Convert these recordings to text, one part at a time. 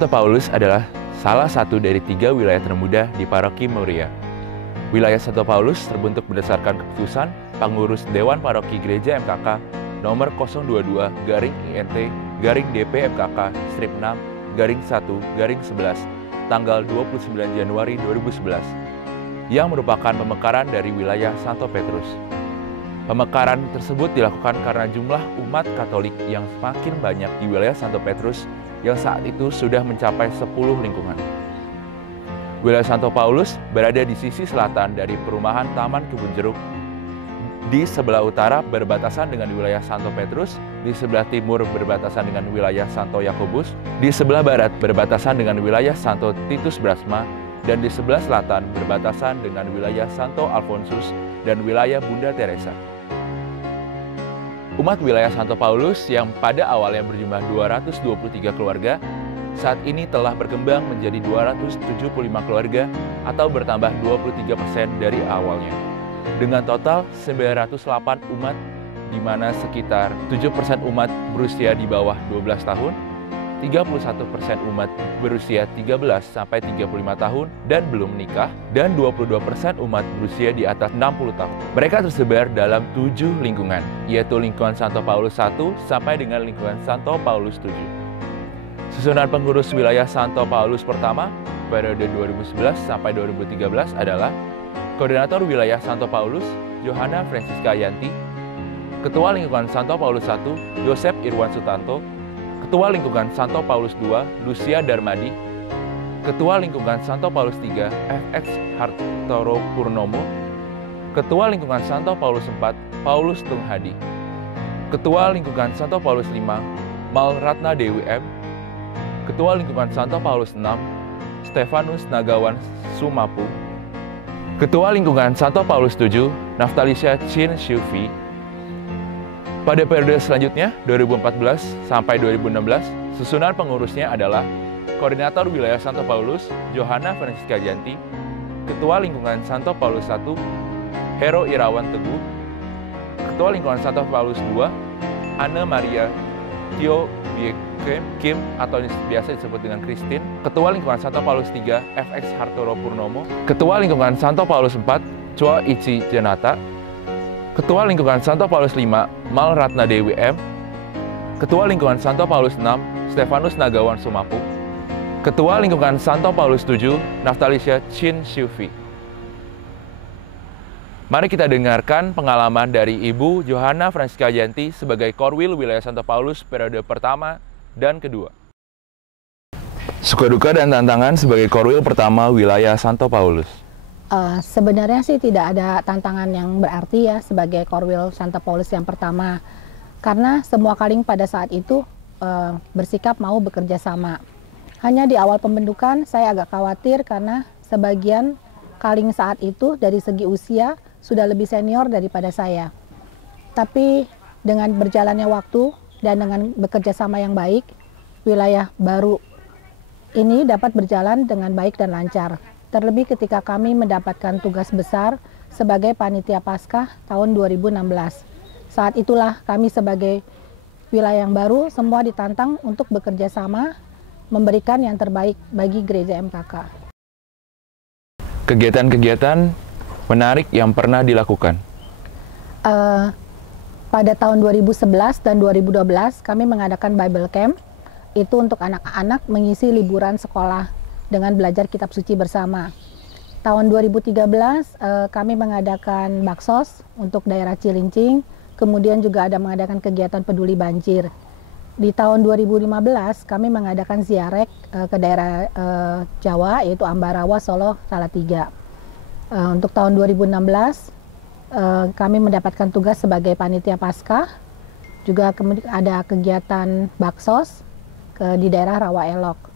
Santo Paulus adalah salah satu dari 3 wilayah termuda di Paroki Moria. Wilayah Santo Paulus terbentuk berdasarkan keputusan Pengurus Dewan Paroki Gereja MKK nomor 022-INT-DP MKK-6-1-11 tanggal 29 Januari 2011 yang merupakan pemekaran dari wilayah Santo Petrus. Pemekaran tersebut dilakukan karena jumlah umat Katolik yang semakin banyak di wilayah Santo Petrus yang saat itu sudah mencapai 10 lingkungan. Wilayah Santo Paulus berada di sisi selatan dari perumahan Taman Kebun Jeruk, di sebelah utara berbatasan dengan wilayah Santo Petrus, di sebelah timur berbatasan dengan wilayah Santo Yakobus, di sebelah barat berbatasan dengan wilayah Santo Titus Brasma, dan di sebelah selatan berbatasan dengan wilayah Santo Alfonsus dan wilayah Bunda Teresa. Umat wilayah Santo Paulus yang pada awalnya berjumlah 223 keluarga, saat ini telah berkembang menjadi 275 keluarga atau bertambah 23% dari awalnya. Dengan total 908 umat, di mana sekitar 7% umat berusia di bawah 12 tahun, 31% umat berusia 13-35 tahun dan belum menikah, dan 22% umat berusia di atas 60 tahun. Mereka tersebar dalam 7 lingkungan, yaitu lingkungan Santo Paulus I sampai dengan lingkungan Santo Paulus VII. Susunan pengurus wilayah Santo Paulus pertama, periode 2011 sampai 2013 adalah Koordinator Wilayah Santo Paulus, Johanna Francisca Yanti, Ketua Lingkungan Santo Paulus I, Joseph Irwan Sutanto, Ketua Lingkungan Santo Paulus II, Lucia Darmadi, Ketua Lingkungan Santo Paulus III, FX Hartoro Purnomo, Ketua Lingkungan Santo Paulus IV, Paulus Tung Hadi, Ketua Lingkungan Santo Paulus V, Mal Ratna Dewi M, Ketua Lingkungan Santo Paulus VI, Stefanus Nagawan Sumapu, Ketua Lingkungan Santo Paulus VII, Naftalisha Chin Syufi. Pada periode selanjutnya, 2014 sampai 2016, susunan pengurusnya adalah Koordinator Wilayah Santo Paulus, Johanna Francisca Yanti, Ketua Lingkungan Santo Paulus I, Hero Irawan Teguh, Ketua Lingkungan Santo Paulus II, Anna Maria Tio Kim atau biasa disebut dengan Christine, Ketua Lingkungan Santo Paulus III, FX Hartoro Purnomo, Ketua Lingkungan Santo Paulus IV, Chua Ichi Janata, Ketua Lingkungan Santo Paulus V, Mal Ratna Dewi M, Ketua Lingkungan Santo Paulus VI, Stefanus Nagawan Sumapu, Ketua Lingkungan Santo Paulus VII, Naftalisha Chin Syufi. Mari kita dengarkan pengalaman dari Ibu Johanna Francisca Yanti sebagai Korwil Wilayah Santo Paulus periode pertama dan kedua. Suka duka dan tantangan sebagai Korwil pertama Wilayah Santo Paulus. Sebenarnya sih tidak ada tantangan yang berarti ya sebagai Korwil Santo Paulus yang pertama, karena semua kaling pada saat itu bersikap mau bekerja sama. Hanya di awal pembentukan saya agak khawatir karena sebagian kaling saat itu dari segi usia sudah lebih senior daripada saya. Tapi dengan berjalannya waktu dan dengan bekerja sama yang baik, wilayah baru ini dapat berjalan dengan baik dan lancar. Terlebih ketika kami mendapatkan tugas besar sebagai Panitia Paskah tahun 2016. Saat itulah kami sebagai wilayah yang baru semua ditantang untuk bekerja sama memberikan yang terbaik bagi gereja MKK. Kegiatan-kegiatan menarik yang pernah dilakukan? Pada tahun 2011 dan 2012 kami mengadakan Bible Camp. Itu untuk anak-anak mengisi liburan sekolah dengan belajar kitab suci bersama. Tahun 2013 kami mengadakan baksos untuk daerah Cilincing, kemudian juga ada mengadakan kegiatan peduli banjir. Di tahun 2015 kami mengadakan ziarah ke daerah Jawa, yaitu Ambarawa, Solo, Salatiga. Untuk tahun 2016 kami mendapatkan tugas sebagai Panitia Paskah, juga kemudian ada kegiatan baksos di daerah Rawa Elok.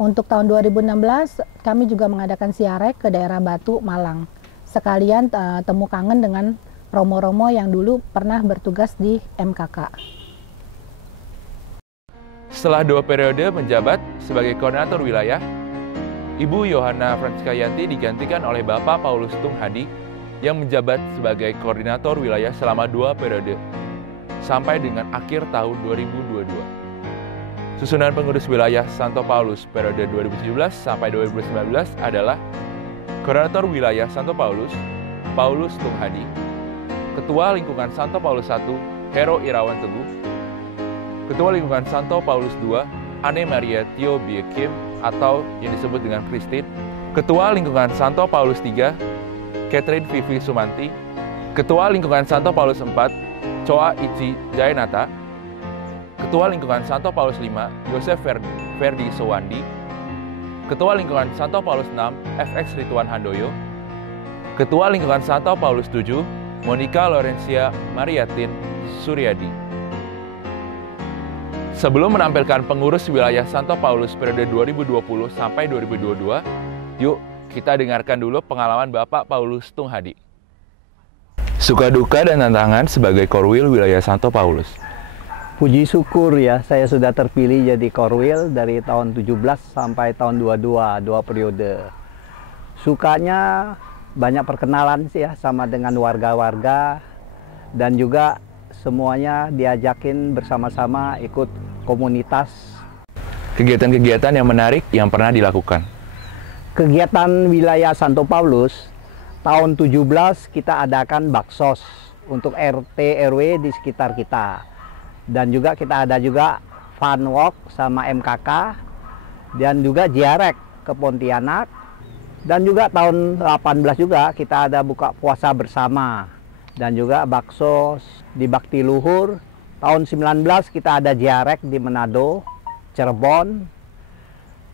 Untuk tahun 2016, kami juga mengadakan siarek ke daerah Batu, Malang. Sekalian temu kangen dengan romo-romo yang dulu pernah bertugas di MKK. Setelah 2 periode menjabat sebagai koordinator wilayah, Ibu Johanna Francisca Yanti digantikan oleh Bapak Paulus Tung Hadi yang menjabat sebagai koordinator wilayah selama 2 periode, sampai dengan akhir tahun 2022. Susunan pengurus wilayah Santo Paulus periode 2017 sampai 2019 adalah Koordinator Wilayah Santo Paulus, Paulus Tunghadi, Ketua Lingkungan Santo Paulus I, Hero Irawan Teguh, Ketua Lingkungan Santo Paulus II, Anne Maria Tio Bie Kim atau yang disebut dengan Christine, Ketua Lingkungan Santo Paulus III, Catherine Vivi Sumanti, Ketua Lingkungan Santo Paulus IV, Choa Ichi Jayanata, Ketua Lingkungan Santo Paulus V, Yosef Ferdi Sowandi, Ketua Lingkungan Santo Paulus VI, FX Rituan Handoyo, Ketua Lingkungan Santo Paulus VII, Monica Lorencia Mariatin Suryadi. Sebelum menampilkan pengurus wilayah Santo Paulus periode 2020 sampai 2022, yuk kita dengarkan dulu pengalaman Bapak Paulus Tunghadi. Suka duka dan tantangan sebagai Korwil wilayah Santo Paulus. Puji syukur ya, saya sudah terpilih jadi Korwil dari tahun 17 sampai tahun 22, 2 periode. Sukanya banyak perkenalan sih ya sama dengan warga-warga dan juga semuanya diajakin bersama-sama ikut komunitas. Kegiatan-kegiatan yang menarik yang pernah dilakukan. Kegiatan wilayah Santo Paulus tahun 17 kita adakan baksos untuk RT RW di sekitar kita. Dan juga kita ada juga fun walk sama MKK dan juga ziarah ke Pontianak. Dan juga tahun 18 juga kita ada buka puasa bersama dan juga baksos di Bakti Luhur. Tahun 19 kita ada ziarah di Manado, Cirebon,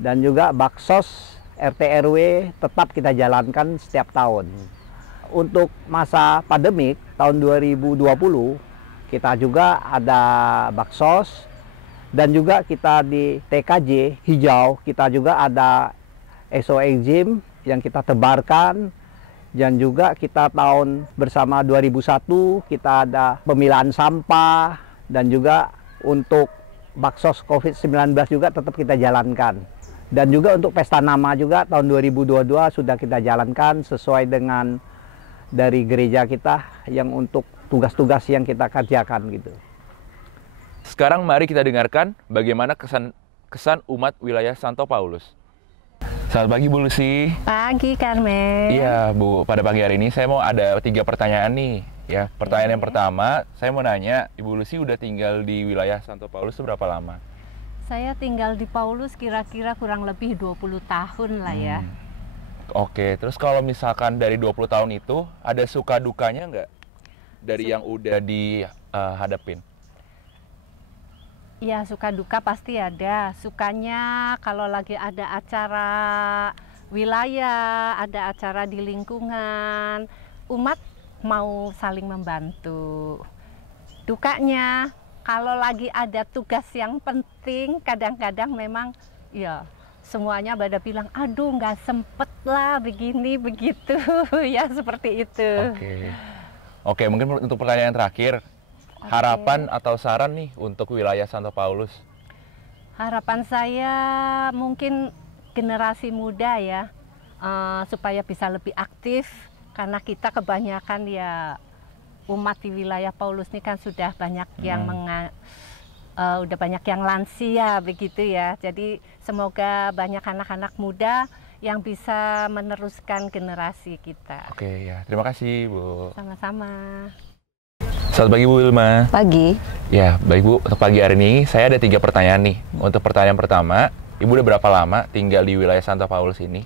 dan juga baksos RT RW tetap kita jalankan setiap tahun. Untuk masa pandemik tahun 2020 kita juga ada baksos dan juga kita di TKJ hijau kita juga ada SOE Gym yang kita tebarkan dan juga kita tahun bersama 2001 kita ada pemilahan sampah dan juga untuk baksos COVID-19 juga tetap kita jalankan dan juga untuk pesta nama juga tahun 2022 sudah kita jalankan sesuai dengan dari gereja kita yang untuk tugas-tugas yang kita kerjakan gitu. Sekarang mari kita dengarkan bagaimana kesan umat wilayah Santo Paulus. Selamat pagi Bu Lucy. Pagi Carmen. Iya Bu, pada pagi hari ini saya mau ada 3 pertanyaan nih. Ya, pertanyaan yang pertama, saya mau nanya, Ibu Lucy udah tinggal di wilayah Santo Paulus itu berapa lama? Saya tinggal di Paulus kira-kira kurang lebih 20 tahun lah ya. Oke, terus kalau misalkan dari 20 tahun itu ada suka dukanya nggak? Dari yang udah dihadapin? Ya suka duka pasti ada. Sukanya kalau lagi ada acara wilayah, ada acara di lingkungan, umat mau saling membantu. Dukanya kalau lagi ada tugas yang penting, kadang-kadang memang ya semuanya pada bilang, aduh nggak sempet lah begini begitu ya seperti itu. Oke, mungkin untuk pertanyaan terakhir, harapan atau saran nih untuk wilayah Santo Paulus? Harapan saya mungkin generasi muda ya, supaya bisa lebih aktif, karena kita kebanyakan ya umat di wilayah Paulus ini kan sudah banyak yang udah banyak yang lansia begitu ya. Jadi semoga banyak anak-anak muda yang bisa meneruskan generasi kita. Oke ya, terima kasih Bu. Sama-sama. Selamat pagi Bu Wilma. Pagi. Ya, baik Bu, untuk pagi hari ini saya ada 3 pertanyaan nih. Untuk pertanyaan pertama, Ibu udah berapa lama tinggal di wilayah Santo Paulus ini?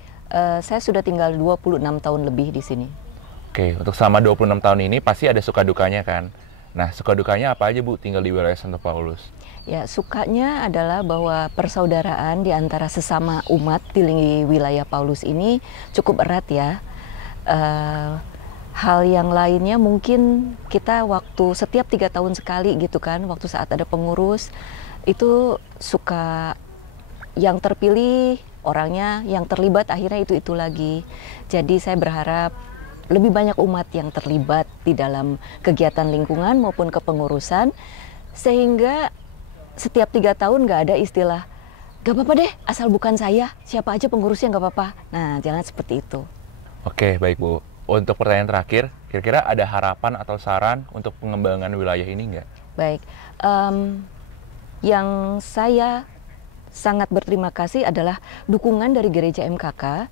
Saya sudah tinggal 26 tahun lebih di sini. Oke, untuk selama 26 tahun ini pasti ada suka dukanya kan? Nah, suka dukanya apa aja Bu tinggal di wilayah Santo Paulus? Ya, sukanya adalah bahwa persaudaraan di antara sesama umat di wilayah Paulus ini cukup erat ya. Hal yang lainnya mungkin kita waktu setiap 3 tahun sekali gitu kan, waktu saat ada pengurus itu suka yang terpilih orangnya, yang terlibat akhirnya itu lagi. Jadi saya berharap lebih banyak umat yang terlibat di dalam kegiatan lingkungan maupun kepengurusan, sehingga setiap 3 tahun nggak ada istilah gak apa-apa deh asal bukan saya, siapa aja pengurusnya nggak apa-apa. Nah, jangan seperti itu. Oke, baik Bu. Untuk pertanyaan terakhir, kira-kira ada harapan atau saran untuk pengembangan wilayah ini nggak? Baik, yang saya sangat berterima kasih adalah dukungan dari Gereja MKK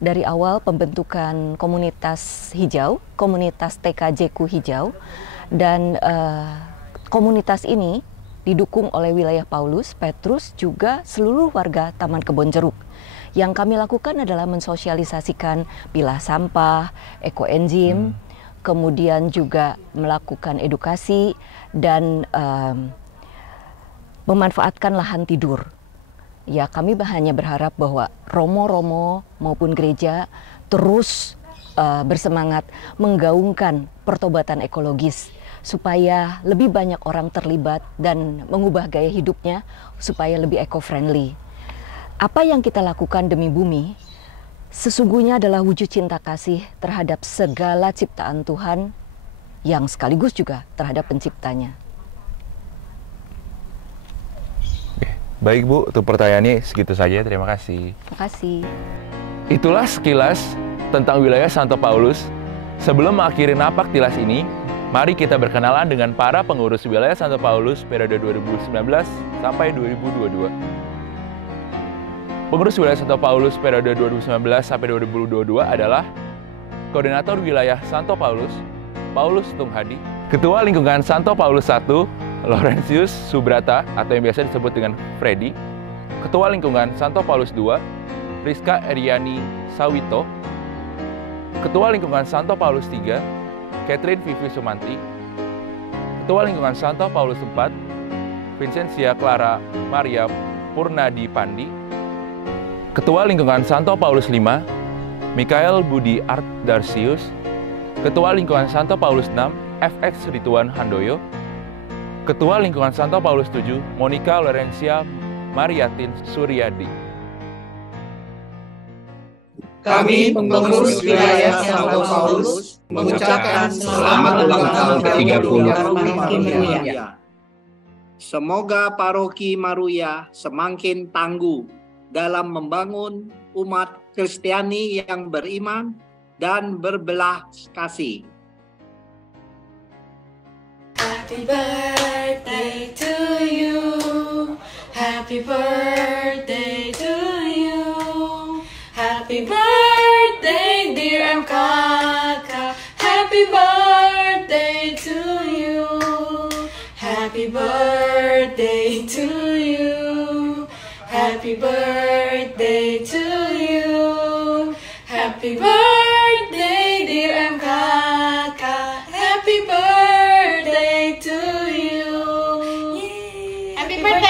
dari awal pembentukan komunitas hijau, komunitas TKJku hijau, dan komunitas ini didukung oleh wilayah Paulus, Petrus, juga seluruh warga Taman Kebon Jeruk. Yang kami lakukan adalah mensosialisasikan pilah sampah, ekoenzim, kemudian juga melakukan edukasi dan memanfaatkan lahan tidur. Ya, kami hanya berharap bahwa romo-romo maupun gereja terus bersemangat menggaungkan pertobatan ekologis supaya lebih banyak orang terlibat dan mengubah gaya hidupnya supaya lebih eco-friendly. Apa yang kita lakukan demi bumi sesungguhnya adalah wujud cinta kasih terhadap segala ciptaan Tuhan yang sekaligus juga terhadap penciptanya. Baik Bu, untuk pertanyaannya segitu saja. Terima kasih. Terima kasih. Itulah sekilas tentang wilayah Santo Paulus. Sebelum mengakhiri napak tilas ini, mari kita berkenalan dengan para pengurus wilayah Santo Paulus periode 2019 sampai 2022. Pengurus wilayah Santo Paulus periode 2019 sampai 2022 adalah Koordinator Wilayah Santo Paulus, Paulus Tunghadi, Ketua Lingkungan Santo Paulus I, Laurentius Subrata atau yang biasa disebut dengan Freddy, Ketua Lingkungan Santo Paulus II, Rizka Eriani Sawito, Ketua Lingkungan Santo Paulus III, Catherine Vivi Sumanti, Ketua Lingkungan Santo Paulus IV, Vincentia Clara Maria Purnadi Pandi, Ketua Lingkungan Santo Paulus V, Mikael Budi Art Darsius, Ketua Lingkungan Santo Paulus VI, FX Rituan Handoyo, Ketua Lingkungan Santo Paulus VII, Monica Lorencia Mariatin Suryadi. Kami pengurus wilayah Santo Paulus mengucapkan selamat ulang tahun ke-30 Paroki Maruya. Semoga Paroki Maruya semakin tangguh dalam membangun umat Kristiani yang beriman dan berbelas kasih. Happy birthday to you. Happy birthday to you. Happy birthday dear MKK. Happy birthday to you. Happy birthday to you. Happy birthday to you. Happy birthday dear MKK. Happy birthday to you. Happy birthday.